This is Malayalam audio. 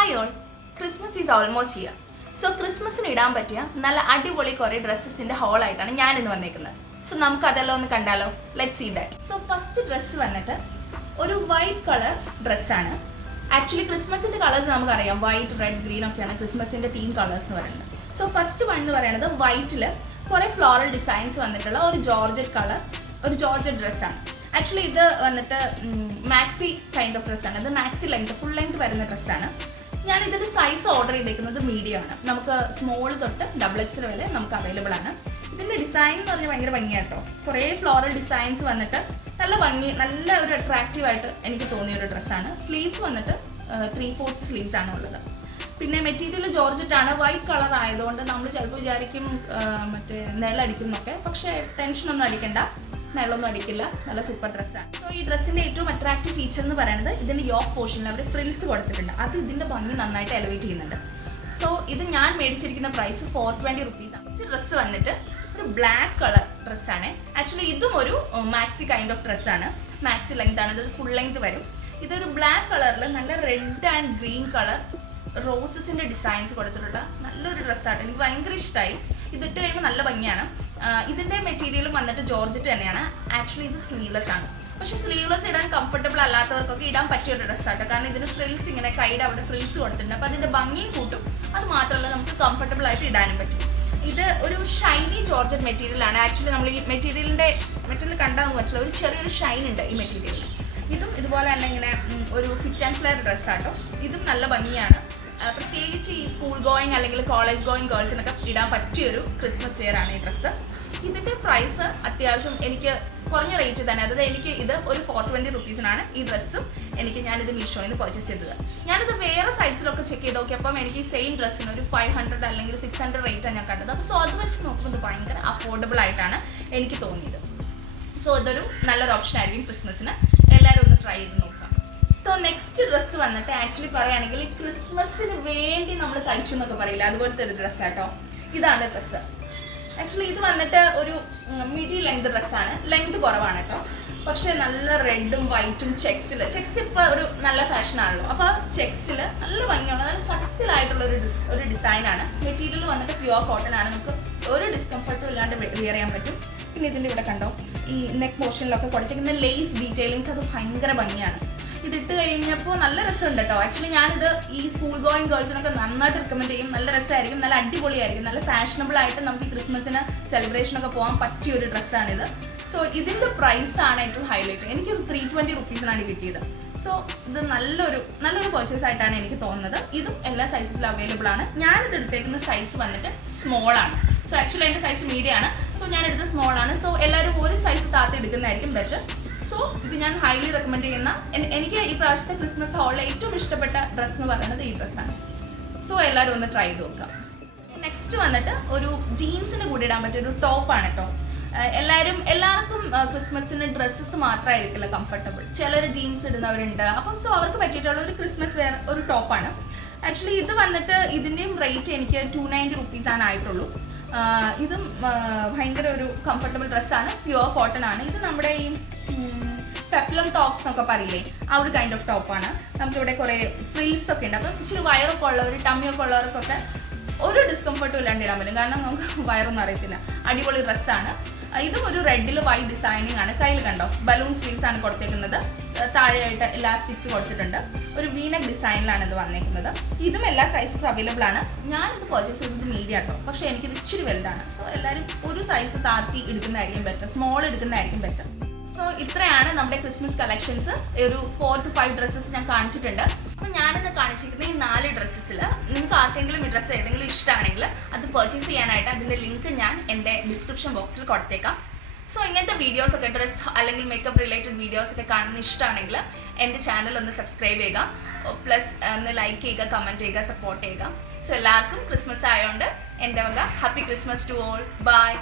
Hi all, Christmas is almost here. So ക്രിസ്മസിന് ഇടാൻ പറ്റിയ നല്ല അടിപൊളി കുറേ ഡ്രസ്സസിൻ്റെ ഹോളായിട്ടാണ് ഞാനിന്ന് വന്നേക്കുന്നത്. സോ നമുക്ക് അതെല്ലാം ഒന്ന് കണ്ടാലോ. Let see that. So first dress വന്നിട്ട് ഒരു വൈറ്റ് കളർ ഡ്രസ്സാണ്. ആക്ച്വലി ക്രിസ്മസിൻ്റെ കളേഴ്സ് നമുക്കറിയാം, വൈറ്റ്, റെഡ്, ഗ്രീൻ ഒക്കെയാണ് ക്രിസ്മസിൻ്റെ തീം കളേഴ്സ് എന്ന് പറയുന്നത്. സോ ഫസ്റ്റ് വൺ എന്ന് പറയുന്നത് വൈറ്റിൽ കുറേ ഫ്ലോറൽ ഡിസൈൻസ് വന്നിട്ടുള്ള ഒരു ജോർജറ്റ് കളർ, ഒരു ജോർജറ്റ് ഡ്രസ്സാണ്. ആക്ച്വലി ഇത് വന്നിട്ട് മാക്സി കൈൻഡ് ഓഫ് ഡ്രസ്സാണ്. ഇത് മാക്സി ലെങ്ത്, ഫുൾ ലെങ്ത് വരുന്ന ഡ്രസ്സാണ്. ഞാനിതൊരു സൈസ് ഓർഡർ ചെയ്തേക്കുന്നത് മീഡിയം ആണ്. നമുക്ക് സ്മോൾ തൊട്ട് XXL വരെ നമുക്ക് അവൈലബിൾ ആണ്. ഇതിൻ്റെ ഡിസൈൻ എന്ന് പറഞ്ഞാൽ ഭയങ്കര ഭംഗിയാട്ടോ. കുറേ ഫ്ലോറൽ ഡിസൈൻസ് വന്നിട്ട് നല്ല ഭംഗി, നല്ല ഒരു അട്രാക്റ്റീവായിട്ട് എനിക്ക് തോന്നിയൊരു ഡ്രസ്സാണ്. സ്ലീവ്സ് വന്നിട്ട് 3/4 സ്ലീവ്സ് ആണ് ഉള്ളത്. പിന്നെ മെറ്റീരിയൽ ജോർജറ്റ് ആണ്. വൈറ്റ് കളർ ആയതുകൊണ്ട് നമ്മൾ ചിലപ്പോൾ വിചാരിക്കും മറ്റേ നിഴലടിക്കും എന്നൊക്കെ. പക്ഷേ ടെൻഷനൊന്നും അടിക്കണ്ട, നിഴലൊന്നും അടിക്കില്ല. നല്ല സൂപ്പർ ഡ്രസ്സാണ്. സോ ഈ ഡ്രസ്സിൻ്റെ ഏറ്റവും അട്രാക്റ്റീവ് ഫീച്ചർ എന്ന് പറയുന്നത് ഇതിൻ്റെ യോക്ക് പോർഷനിൽ അവർ ഫ്രിൽസ് കൊടുത്തിട്ടുണ്ട്. അത് ഇതിൻ്റെ ഭംഗി നന്നായിട്ട് എലിവേറ്റ് ചെയ്യുന്നുണ്ട്. സോ ഇത് ഞാൻ മേടിച്ചിരിക്കുന്ന പ്രൈസ് 420 റുപ്പീസാണ്. ഫസ്റ്റ് ഡ്രസ്സ് വന്നിട്ട് ഒരു ബ്ലാക്ക് കളർ ഡ്രസ്സാണ്. ആക്ച്വലി ഇതും ഒരു മാക്സി കൈൻഡ് ഓഫ് ഡ്രസ്സാണ്. മാക്സി ലെങ്ത് ആണ്, ഇത് ഫുൾ ലെങ്ത് വരും. ഇതൊരു ബ്ലാക്ക് കളറിൽ നല്ല റെഡ് ആൻഡ് ഗ്രീൻ കളർ റോസസിൻ്റെ ഡിസൈൻസ് കൊടുത്തിട്ടുള്ള നല്ലൊരു ഡ്രസ്സാണ്. എനിക്ക് ഭയങ്കര ഇഷ്ടമായി. ഇതിട്ട് കഴിയുമ്പോൾ നല്ല ഭംഗിയാണ്. ഇതിൻ്റെ മെറ്റീരിയലും വന്നിട്ട് ജോർജറ്റ് തന്നെയാണ്. ആക്ച്വലി ഇത് സ്ലീവ്ലെസ് ആണ്. പക്ഷേ സ്ലീവ്ലെസ് ഇടാൻ കംഫർട്ടബിൾ അല്ലാത്തവർക്കൊക്കെ ഇടാൻ പറ്റിയൊരു ഡ്രസ്സാട്ടോ. കാരണം ഇതിന് ഫ്രിൽസ് ഇങ്ങനെ കൈയുടെ അവിടെ ഫ്രിൽസ് കൊടുത്തിട്ടുണ്ട്. അപ്പോൾ അതിൻ്റെ ഭംഗിയും കൂട്ടും. അത് മാത്രമല്ല നമുക്ക് കംഫർട്ടബിൾ ആയിട്ട് ഇടാനും പറ്റും. ഇത് ഒരു ഷൈനി ജോർജറ്റ് മെറ്റീരിയലാണ്. ആക്ച്വലി നമ്മൾ ഈ മെറ്റീരിയൽ കണ്ടാൽ നമുക്ക് മനസ്സിലാവും, ഒരു ചെറിയൊരു ഷൈൻ ഉണ്ട് ഈ മെറ്റീരിയലിൽ. ഇതും ഇതുപോലെ തന്നെ ഇങ്ങനെ ഒരു ഫിറ്റ് ആൻഡ് ഫ്ലെയർ ഡ്രസ്സാട്ടോ. ഇതും നല്ല ഭംഗിയാണ്. പ്രത്യേകിച്ച് ഈ സ്കൂൾ ഗോയിങ് അല്ലെങ്കിൽ കോളേജ് ഗോയിങ് ഗേൾസിനൊക്കെ ഇടാൻ പറ്റിയൊരു ക്രിസ്മസ് വെയർ ആണ് ഈ ഡ്രസ്സ്. ഇതിൻ്റെ പ്രൈസ് അത്യാവശ്യം എനിക്ക് കുറഞ്ഞ റേറ്റ് തന്നെ. അതായത് എനിക്ക് ഇത് ഒരു 420 റുപ്പീസിനാണ് ഈ ഡ്രസ്സും ഞാനിത് മീഷോയിൽ നിന്ന് പർച്ചേസ് ചെയ്തത്. ഞാനിത് വേറെ സൈറ്റ്സിലൊക്കെ ചെക്ക് ചെയ്ത് നോക്കിയപ്പം എനിക്ക് സെയിം ഡ്രസ്സിന് ഒരു 500 അല്ലെങ്കിൽ 600 റേറ്റാണ് ഞാൻ കണ്ടത്. അപ്പോൾ സോ അത് വെച്ച് നോക്കുമ്പോൾ ഇത് ഭയങ്കര അഫോർഡബിൾ ആയിട്ടാണ് എനിക്ക് തോന്നിയത്. സോ ഇതൊരു നല്ലൊരു ഓപ്ഷൻ ആയിരിക്കും ക്രിസ്മസിന്. എല്ലാവരും ഒന്ന് ട്രൈ ചെയ്ത് നോക്കാം. സോ നെക്സ്റ്റ് ഡ്രസ്സ് വന്നിട്ട് ആക്ച്വലി പറയുകയാണെങ്കിൽ ക്രിസ്മസിന് വേണ്ടി നമ്മൾ തയ്ച്ചു എന്നൊക്കെ പറയില്ല, അതുപോലത്തെ ഒരു ഡ്രസ്സാട്ടോ. ഇതാണ് ഡ്രസ്സ്. ആക്ച്വലി ഇത് വന്നിട്ട് ഒരു മിഡി ലെങ്ത് ഡ്രസ്സാണ്. ലെങ്ത് കുറവാണ് കേട്ടോ. പക്ഷേ നല്ല റെഡും വൈറ്റും ചെക്സ് ഇപ്പോൾ ഒരു നല്ല ഫാഷനാണല്ലോ. അപ്പോൾ ചെക്സിൽ നല്ല ഭംഗിയുള്ള നല്ല സട്ടിലായിട്ടുള്ള ഒരു ഡിസൈനാണ്. മെറ്റീരിയൽ വന്നിട്ട് പ്യുവർ കോട്ടൺ ആണ്. നമുക്ക് ഒരു ഡിസ്കംഫർട്ടും ഇല്ലാണ്ട് വെയർ ചെയ്യാൻ പറ്റും. പിന്നെ ഇതിൻ്റെ ഇവിടെ കണ്ടോ, ഈ നെക്ക് പോർഷനിലൊക്കെ കൊടുത്തിരിക്കുന്ന ലേസ് ഡീറ്റെയിലിങ്സ് അത് ഭയങ്കര ഭംഗിയാണ്. ഇതിട്ട് കഴിഞ്ഞപ്പോൾ നല്ല രസമുണ്ട് കേട്ടോ. ആക്ച്വലി ഞാനിത് ഈ സ്കൂൾ ഗോയിങ് ഗേൾസിനൊക്കെ നന്നായിട്ട് റെക്കമെൻഡ് ചെയ്യും. നല്ല രസമായിരിക്കും, നല്ല അടിപൊളിയായിരിക്കും, നല്ല ഫാഷനബിൾ ആയിട്ട് നമുക്ക് ഈ ക്രിസ്മസിന് സെലിബ്രേഷനൊക്കെ പോകാൻ പറ്റിയ ഒരു ഡ്രസ്സാണിത്. സോ ഇതിൻ്റെ പ്രൈസാണ് ഏറ്റവും ഹൈലൈറ്റ്. എനിക്കൊരു 320 റുപ്പീസിനാണ് കിട്ടിയത്. സോ ഇത് നല്ലൊരു പർച്ചേസ് ആയിട്ടാണ് എനിക്ക് തോന്നുന്നത്. ഇതും എല്ലാ സൈസസിലും അവൈലബിൾ ആണ്. ഞാനിത് എടുത്തേക്കുന്ന സൈസ് വന്നിട്ട് സ്മോൾ ആണ്. സോ ആക്ച്വലി എൻ്റെ സൈസ് മീഡിയം ആണ്. സോ ഞാനെടുത്ത് സ്മോൾ ആണ്. സോ എല്ലാവരും ഒരു സൈസ് താത്തി എടുക്കുന്നതായിരിക്കും ബെറ്റർ. സോ ഇത് ഞാൻ ഹൈലി റെക്കമെൻഡ് ചെയ്യുന്ന, എനിക്ക് ഈ പ്രാവശ്യത്തെ ക്രിസ്മസ് ഹോളിലെ ഏറ്റവും ഇഷ്ടപ്പെട്ട ഡ്രസ്സ് എന്ന് പറയുന്നത് ഈ ഡ്രസ്സാണ്. സോ എല്ലാവരും ഒന്ന് ട്രൈ ചെയ്ത് നോക്കാം. നെക്സ്റ്റ് വന്നിട്ട് ഒരു ജീൻസിന് കൂടി ഇടാൻ പറ്റിയ ഒരു ടോപ്പാണ് കേട്ടോ. എല്ലാവർക്കും ക്രിസ്മസിന് ഡ്രസ്സസ് മാത്രമായിരിക്കില്ല കംഫർട്ടബിൾ. ചിലർ ജീൻസ് ഇടുന്നവരുണ്ട്. അപ്പം സോ അവർക്ക് പറ്റിയിട്ടുള്ള ഒരു ക്രിസ്മസ് വെയർ ഒരു ടോപ്പാണ്. ആക്ച്വലി ഇത് വന്നിട്ട് ഇതിൻ്റെയും റേറ്റ് എനിക്ക് 290 റുപ്പീസാണ് ആയിട്ടുള്ളൂ. ഇതും ഭയങ്കര ഒരു കംഫർട്ടബിൾ ഡ്രസ്സാണ്. പ്യുവർ കോട്ടൺ ആണ്. ഇത് നമ്മുടെ ഈ പെപ്ലം ടോപ്സ് എന്നൊക്കെ പറയില്ലേ, ആ ഒരു കൈൻഡ് ഓഫ് ടോപ്പാണ്. നമുക്കിവിടെ കുറേ ഫ്രിൽസ് ഒക്കെ ഉണ്ട്. അപ്പം ഇച്ചിരി വയറൊക്കെ ഉള്ളവർ, ടമ്മിയൊക്കെ ഉള്ളവർക്കൊക്കെ ഒരു ഡിസ്കംഫർട്ടും ഇല്ലാണ്ട് ഇടാൻ പറ്റും. കാരണം നമുക്ക് വയറൊന്നും അറിയത്തില്ല. അടിപൊളി ഡ്രസ്സാണ്. ഇതും ഒരു റെഡിൽ വൈറ്റ് ഡിസൈനിങ് ആണ്. കയ്യിൽ കണ്ടോ, ബലൂൺ സ്ലീവ്സ് ആണ് കൊടുത്തേക്കുന്നത്. താഴെയായിട്ട് ഇലാസ്റ്റിക്സ് കൊടുത്തിട്ടുണ്ട്. ഒരു വീനക് ഡിസൈനിലാണ് ഇത് വന്നേക്കുന്നത്. ഇതും എല്ലാ സൈസസും അവൈലബിൾ ആണ്. ഞാനിത് പർച്ചേസ് ചെയ്തത് മീഡിയം ആട്ടോ. പക്ഷേ എനിക്കിത് ഇച്ചിരി വലുതാണ്. സോ എല്ലാവരും ഒരു സൈസ് താത്തി എടുക്കുന്നതായിരിക്കും ബെറ്റർ, സ്മോൾ എടുക്കുന്നതായിരിക്കും ബെറ്റർ. സോ ഇത്രയാണ് നമ്മുടെ ക്രിസ്മസ് കളക്ഷൻസ്. ഒരു 4 to 5 ഡ്രസ്സസ് ഞാൻ കാണിച്ചിട്ടുണ്ട്. അപ്പോൾ ഞാനിന്ന് കാണിച്ചിരിക്കുന്ന ഈ 4 ഡ്രസ്സസിൽ നിങ്ങൾക്ക് ആർക്കെങ്കിലും ഈ ഡ്രസ്സ് ഏതെങ്കിലും ഇഷ്ടമാണെങ്കിൽ അത് പർച്ചേസ് ചെയ്യാനായിട്ട് അതിൻ്റെ ലിങ്ക് ഞാൻ എൻ്റെ ഡിസ്ക്രിപ്ഷൻ ബോക്സിൽ കൊടുത്തേക്കാം. സോ ഇങ്ങനത്തെ വീഡിയോസൊക്കെ, ഡ്രസ്സ് അല്ലെങ്കിൽ മേക്കപ്പ് റിലേറ്റഡ് വീഡിയോസൊക്കെ കാണുന്ന ഇഷ്ടമാണെങ്കിൽ എൻ്റെ ചാനൽ ഒന്ന് സബ്സ്ക്രൈബ് ചെയ്യുക. പ്ലസ് ഒന്ന് ലൈക്ക് ചെയ്യുക, കമൻറ്റ് ചെയ്യുക, സപ്പോർട്ട് ചെയ്യുക. സോ എല്ലാവർക്കും ക്രിസ്മസ് ആയതുകൊണ്ട് എൻ്റെ വക happy Christmas to all. By.